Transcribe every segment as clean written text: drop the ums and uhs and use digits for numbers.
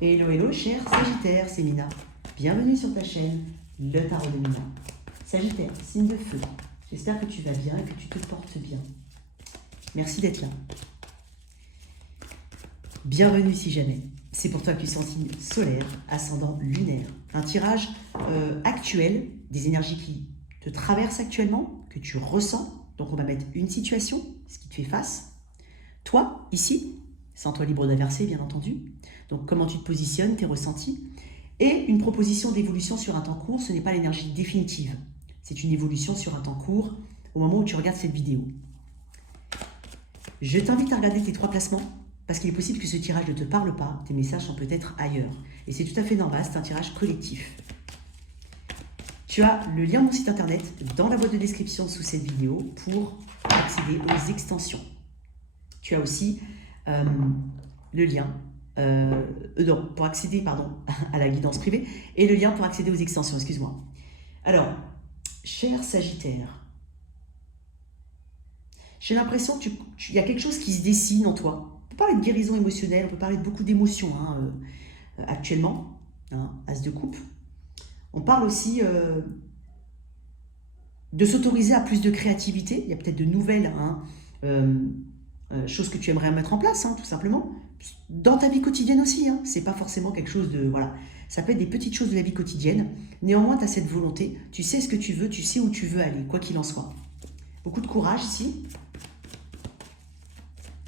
Hello, hello, cher Sagittaire, c'est Mina. Bienvenue sur ta chaîne, le tarot de Mina. Sagittaire, signe de feu. J'espère que tu vas bien et que tu te portes bien. Merci d'être là. Bienvenue si jamais. C'est pour toi que tu es en signe solaire, ascendant lunaire. Un tirage actuel des énergies qui te traversent actuellement, que tu ressens. Donc on va mettre une situation, ce qui te fait face. Toi, ici, sens-toi libre d'inverser, bien entendu. Donc, comment tu te positionnes, tes ressentis. Et une proposition d'évolution sur un temps court, ce n'est pas l'énergie définitive. C'est une évolution sur un temps court au moment où tu regardes cette vidéo. Je t'invite à regarder tes 3 placements parce qu'il est possible que ce tirage ne te parle pas, tes messages sont peut-être ailleurs. Et c'est tout à fait normal, c'est un tirage collectif. Tu as le lien de mon site internet dans la boîte de description sous cette vidéo pour accéder aux extensions. Tu as aussi le lien pour accéder à la guidance privée et le lien pour accéder aux extensions, excuse-moi. Alors, cher Sagittaire, j'ai l'impression qu'il y a quelque chose qui se dessine en toi. On peut parler de guérison émotionnelle, on peut parler de beaucoup d'émotions actuellement, As de coupe. On parle aussi de s'autoriser à plus de créativité. Il y a peut-être de nouvelles choses que tu aimerais mettre en place, tout simplement. Dans ta vie quotidienne aussi, c'est pas forcément quelque chose de... Voilà, ça peut être des petites choses de la vie quotidienne. Néanmoins, tu as cette volonté, tu sais ce que tu veux, tu sais où tu veux aller, quoi qu'il en soit. Beaucoup de courage ici.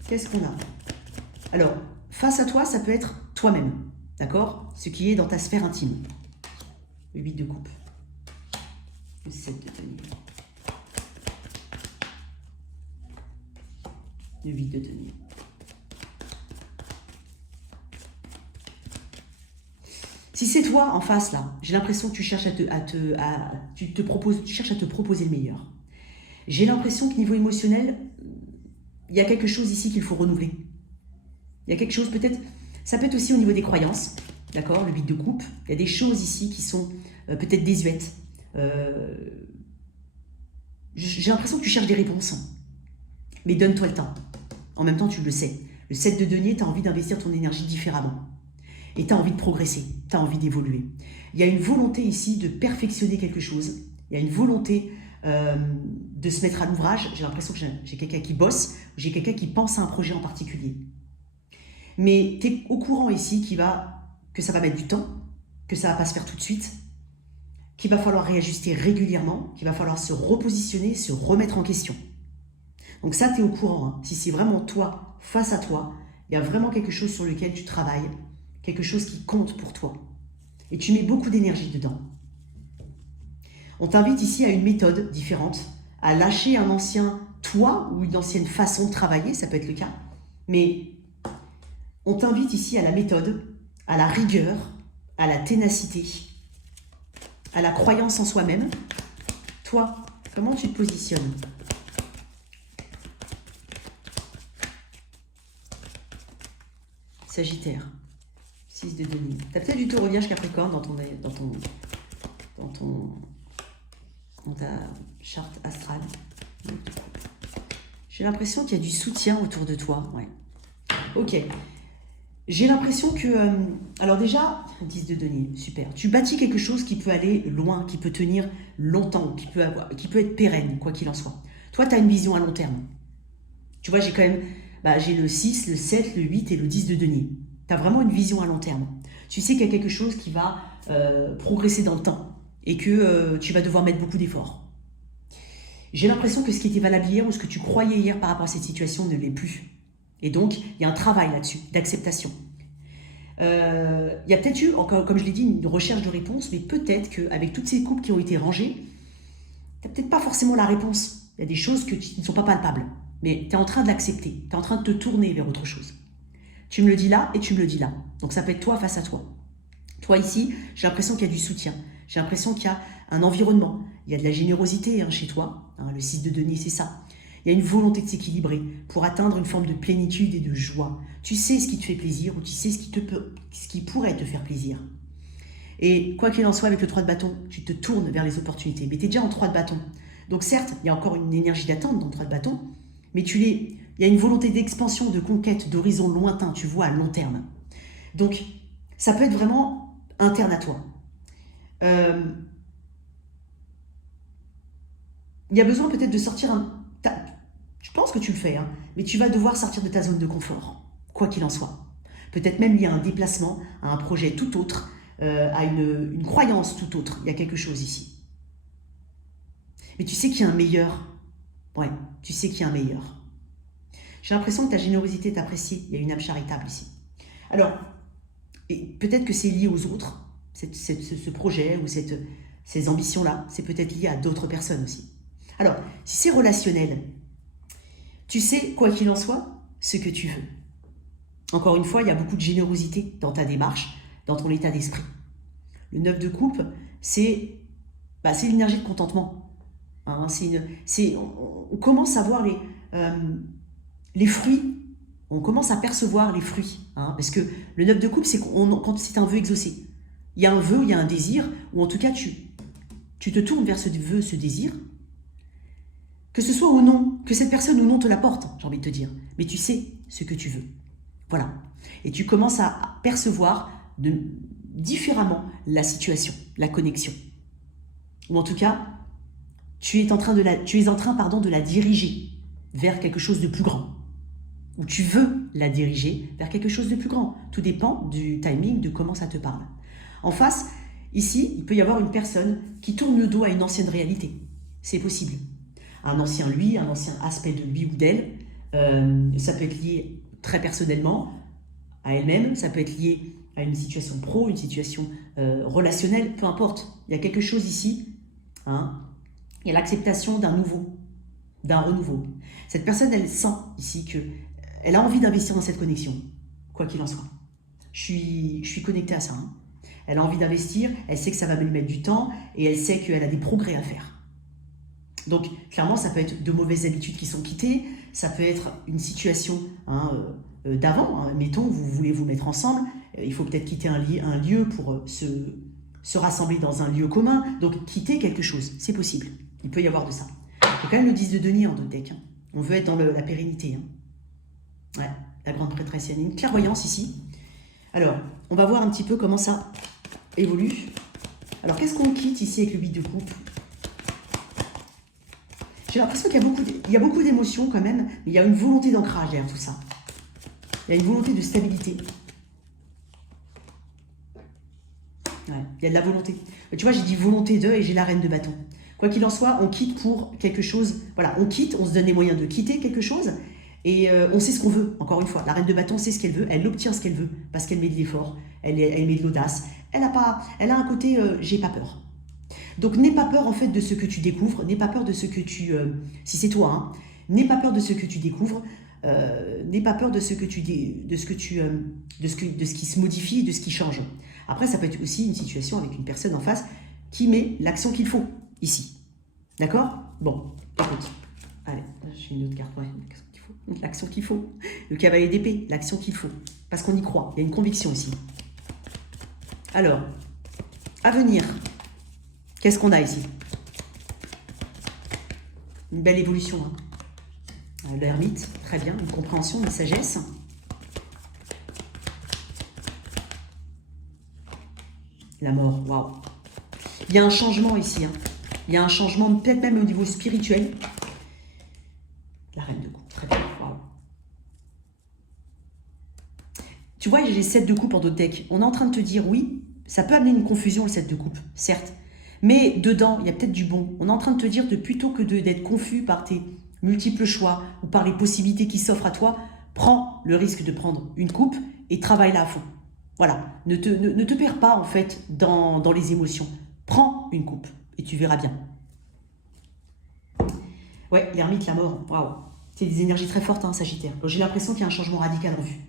Qu'est-ce qu'on a? Alors, face à toi, ça peut être toi-même, d'accord? Ce qui est dans ta sphère intime. Le 8 de coupe. Le 7 de denier. Le 8 de denier. Si c'est toi en face là, j'ai l'impression que tu cherches tu cherches à te proposer le meilleur. J'ai l'impression que niveau émotionnel, il y a quelque chose ici qu'il faut renouveler. Il y a quelque chose peut-être, ça peut être aussi au niveau des croyances, d'accord, le 8 de coupe. Il y a des choses ici qui sont peut-être désuètes. J'ai l'impression que tu cherches des réponses. Mais donne-toi le temps. En même temps, tu le sais. Le 7 de denier, tu as envie d'investir ton énergie différemment. Et tu as envie de progresser, tu as envie d'évoluer. Il y a une volonté ici de perfectionner quelque chose. Il y a une volonté de se mettre à l'ouvrage. J'ai l'impression que j'ai quelqu'un qui bosse, j'ai quelqu'un qui pense à un projet en particulier. Mais tu es au courant ici que ça va mettre du temps, que ça ne va pas se faire tout de suite, qu'il va falloir réajuster régulièrement, qu'il va falloir se repositionner, se remettre en question. Donc ça, tu es au courant. Si c'est vraiment toi, face à toi, il y a vraiment quelque chose sur lequel tu travailles, quelque chose qui compte pour toi. Et tu mets beaucoup d'énergie dedans. On t'invite ici à une méthode différente, à lâcher un ancien toi ou une ancienne façon de travailler, ça peut être le cas. Mais on t'invite ici à la méthode, à la rigueur, à la ténacité, à la croyance en soi-même. Toi, comment tu te positionnes ? Sagittaire, 6 de denier. Tu as peut-être du taureau vierge capricorne dans ta charte astrale. J'ai l'impression qu'il y a du soutien autour de toi. Ouais. Ok. J'ai l'impression que... alors déjà, 10 de denier, super. Tu bâtis quelque chose qui peut aller loin, qui peut tenir longtemps, qui peut être pérenne, quoi qu'il en soit. Toi, tu as une vision à long terme. Tu vois, j'ai quand même... j'ai le 6, le 7, le 8 et le 10 de denier. Tu as vraiment une vision à long terme. Tu sais qu'il y a quelque chose qui va progresser dans le temps et que tu vas devoir mettre beaucoup d'efforts. J'ai l'impression que ce qui était valable hier ou ce que tu croyais hier par rapport à cette situation ne l'est plus. Et donc, il y a un travail là-dessus, d'acceptation. Il y a peut-être eu, encore, comme je l'ai dit, une recherche de réponse, mais peut-être qu'avec toutes ces coupes qui ont été rangées, tu n'as peut-être pas forcément la réponse. Il y a des choses qui ne sont pas palpables. Mais tu es en train de l'accepter, tu es en train de te tourner vers autre chose. Tu me le dis là et tu me le dis là. Donc ça peut être toi face à toi. Toi ici, j'ai l'impression qu'il y a du soutien. J'ai l'impression qu'il y a un environnement. Il y a de la générosité chez toi. Le 6 de denier, c'est ça. Il y a une volonté de s'équilibrer pour atteindre une forme de plénitude et de joie. Tu sais ce qui te fait plaisir ou tu sais ce qui pourrait te faire plaisir. Et quoi qu'il en soit, avec le 3 de bâton, tu te tournes vers les opportunités. Mais tu es déjà en 3 de bâton. Donc certes, il y a encore une énergie d'attente dans le 3 de bâton, mais il y a une volonté d'expansion, de conquête, d'horizon lointain, tu vois, à long terme. Donc, Ça peut être vraiment interne à toi. Il y a besoin peut-être de sortir je pense que tu le fais, hein, mais tu vas devoir sortir de ta zone de confort, quoi qu'il en soit. Peut-être même lié à un déplacement, à un projet tout autre, à une croyance tout autre. Il y a quelque chose ici. Mais tu sais qu'il y a un meilleur. Ouais, tu sais qu'il y a un meilleur. J'ai l'impression que ta générosité est appréciée. Il y a une âme charitable ici. Alors, peut-être que c'est lié aux autres, ce projet ou ces ambitions-là. C'est peut-être lié à d'autres personnes aussi. Alors, si c'est relationnel, tu sais, quoi qu'il en soit, ce que tu veux. Encore une fois, il y a beaucoup de générosité dans ta démarche, dans ton état d'esprit. Le 9 de coupe, c'est l'énergie de contentement. Hein, on commence à voir les fruits, on commence à percevoir les fruits. Hein, parce que le 9 de coupe, c'est quand c'est un vœu exaucé. Il y a un vœu, il y a un désir, ou en tout cas, tu te tournes vers ce vœu, ce désir, que ce soit ou non, que cette personne ou non te l'apporte, j'ai envie de te dire. Mais tu sais ce que tu veux. Voilà. Et tu commences à percevoir différemment la situation, la connexion. Ou en tout cas, tu es en train de la diriger vers quelque chose de plus grand. Ou tu veux la diriger vers quelque chose de plus grand. Tout dépend du timing, de comment ça te parle. En face, ici, il peut y avoir une personne qui tourne le dos à une ancienne réalité. C'est possible. Un ancien lui, un ancien aspect de lui ou d'elle. Ça peut être lié très personnellement à elle-même, ça peut être lié à une situation pro, une situation relationnelle, peu importe. Il y a quelque chose ici, hein, il y a l'acceptation d'un nouveau, d'un renouveau. Cette personne, elle sent ici qu'elle a envie d'investir dans cette connexion, quoi qu'il en soit. Je suis connectée à ça. Hein. Elle a envie d'investir, elle sait que ça va lui mettre du temps et elle sait qu'elle a des progrès à faire. Donc, clairement, ça peut être de mauvaises habitudes qui sont quittées, ça peut être une situation d'avant. Hein. Mettons, vous voulez vous mettre ensemble, il faut peut-être quitter un lieu pour se rassembler dans un lieu commun. Donc, quitter quelque chose, c'est possible. Il peut y avoir de ça. Il y a quand même le 10 de denier en d'autres decks. Hein. On veut être dans la pérennité. Hein. Ouais, la grande prêtresse, il y a une clairvoyance ici. Alors, on va voir un petit peu comment ça évolue. Alors, qu'est-ce qu'on quitte ici avec le 8 de coupe? J'ai l'impression qu'il y a beaucoup d'émotions quand même, mais il y a une volonté d'ancrage derrière tout ça. Il y a une volonté de stabilité. Ouais, il y a de la volonté. Tu vois, j'ai dit volonté de et j'ai la reine de bâton. Quoi qu'il en soit, on quitte pour quelque chose. Voilà, on quitte, on se donne les moyens de quitter quelque chose et on sait ce qu'on veut. Encore une fois, la reine de bâton sait ce qu'elle veut, elle obtient ce qu'elle veut parce qu'elle met de l'effort, elle met de l'audace. Elle a un côté j'ai pas peur. Donc, n'aie pas peur en fait de ce que tu découvres, n'aie pas peur de ce que tu... si c'est toi, hein, n'aie pas peur de ce que tu découvres, n'aie pas peur de ce qui se modifie, de ce qui change. Après, ça peut être aussi une situation avec une personne en face qui met l'action qu'il faut, ici. D'accord? Bon, écoute. Allez, je fais une autre carte, ouais, l'action qu'il faut. Le cavalier d'épée, l'action qu'il faut. Parce qu'on y croit, il y a une conviction ici. Alors, à venir... Qu'est-ce qu'on a ici? Une belle évolution. Hein. L'ermite, très bien, une compréhension, une sagesse. La mort, waouh. Il y a un changement ici. Hein. Il y a un changement, peut-être même au niveau spirituel. La reine de coupe, très bien, waouh. Tu vois, j'ai les 7 de coupe en d'autres decks. On est en train de te dire, oui, ça peut amener une confusion, le 7 de coupe, certes. Mais dedans, il y a peut-être du bon. On est en train de te dire, plutôt que d'être confus par tes multiples choix ou par les possibilités qui s'offrent à toi, prends le risque de prendre une coupe et travaille-la à fond. Voilà, ne te perds pas en fait dans les émotions. Prends une coupe et tu verras bien. Ouais, l'ermite, la mort, waouh. C'est des énergies très fortes, hein, Sagittaire. J'ai l'impression qu'il y a un changement radical en vue.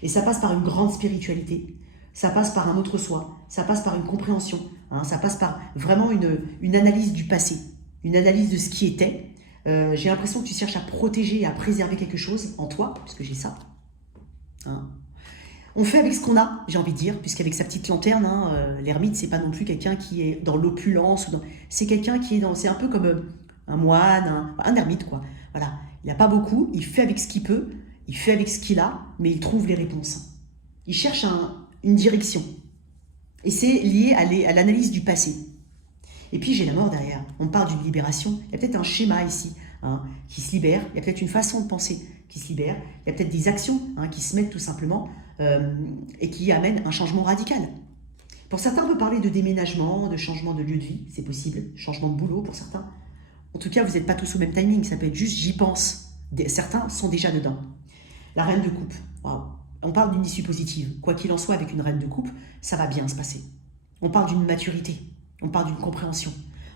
Et ça passe par une grande spiritualité. Ça passe par un autre soi, ça passe par une compréhension, hein, ça passe par vraiment une analyse du passé, une analyse de ce qui était. J'ai l'impression que tu cherches à protéger et à préserver quelque chose en toi, puisque j'ai ça. Hein. On fait avec ce qu'on a, j'ai envie de dire, puisqu'avec sa petite lanterne, hein, l'ermite, c'est pas non plus quelqu'un qui est dans l'opulence, c'est quelqu'un qui est dans... C'est un peu comme un moine, un ermite, quoi. Voilà, il n'a pas beaucoup, il fait avec ce qu'il peut, il fait avec ce qu'il a, mais il trouve les réponses. Il cherche une direction. Et c'est lié à l'analyse du passé. Et puis j'ai la mort derrière. On parle d'une libération. Il y a peut-être un schéma ici qui se libère. Il y a peut-être une façon de penser qui se libère. Il y a peut-être des actions qui se mettent tout simplement et qui amènent un changement radical. Pour certains, on peut parler de déménagement, de changement de lieu de vie. C'est possible. Changement de boulot pour certains. En tout cas, vous n'êtes pas tous au même timing. Ça peut être juste j'y pense. Certains sont déjà dedans. La reine de coupe. Waouh. On parle d'une issue positive. Quoi qu'il en soit, avec une reine de coupe, ça va bien se passer. On parle d'une maturité. On parle d'une compréhension.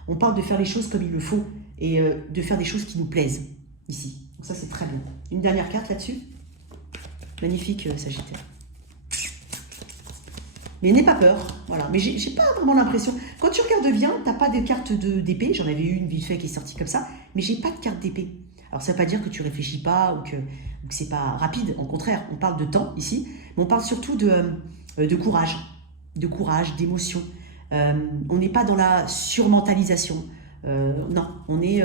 On parle de faire les choses comme il le faut et de faire des choses qui nous plaisent ici. Donc ça, c'est très bien. Une dernière carte là-dessus. Magnifique, Sagittaire. Mais n'aie pas peur. Voilà. Mais j'ai pas vraiment l'impression... Quand tu regardes bien, t'as pas de carte d'épée. J'en avais eu une vite fait qui est sortie comme ça. Mais j'ai pas de carte d'épée. Alors ça ne veut pas dire que tu réfléchis pas ou que c'est pas rapide. Au contraire, on parle de temps ici. Mais on parle surtout de courage. De courage, d'émotion. On n'est pas dans la surmentalisation. Non, on est...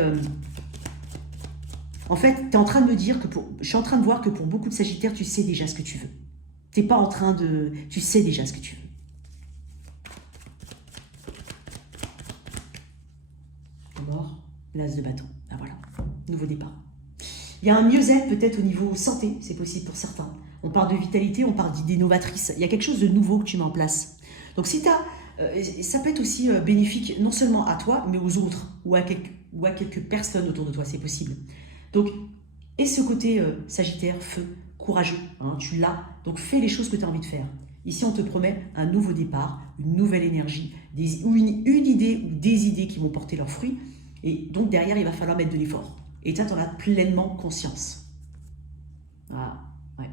En fait, tu es en train de me dire que je suis en train de voir que pour beaucoup de Sagittaires, tu sais déjà ce que tu veux. Tu n'es pas en train de... Tu sais déjà ce que tu veux. D'abord, l'as de bâton. Ah voilà, nouveau départ. Il y a un mieux-être peut-être au niveau santé, c'est possible pour certains. On parle de vitalité, on parle d'idées novatrices. Il y a quelque chose de nouveau que tu mets en place. Donc si tu as... ça peut être aussi bénéfique non seulement à toi, mais aux autres ou à quelques personnes autour de toi, c'est possible. Donc, et ce côté Sagittaire, feu, courageux, tu l'as, donc fais les choses que tu as envie de faire. Ici, on te promet un nouveau départ, une nouvelle énergie, ou une idée ou des idées qui vont porter leurs fruits. Et donc, derrière, il va falloir mettre de l'effort. Et tu en as pleinement conscience. Voilà, ouais.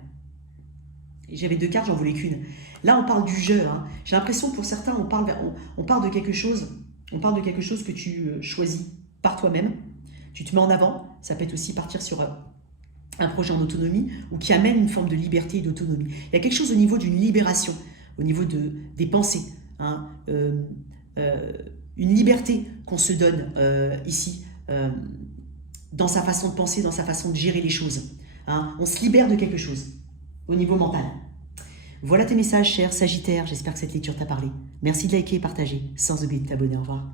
J'avais 2 cartes, j'en voulais qu'une. Là, on parle du jeu. J'ai l'impression que pour certains, on parle de quelque chose que tu choisis par toi-même. Tu te mets en avant. Ça peut être aussi partir sur un projet en autonomie ou qui amène une forme de liberté et d'autonomie. Il y a quelque chose au niveau d'une libération, au niveau des pensées. Une liberté qu'on se donne ici dans sa façon de penser, dans sa façon de gérer les choses. On se libère de quelque chose au niveau mental. Voilà tes messages, cher Sagittaire. J'espère que cette lecture t'a parlé. Merci de liker et partager, sans oublier de t'abonner. Au revoir.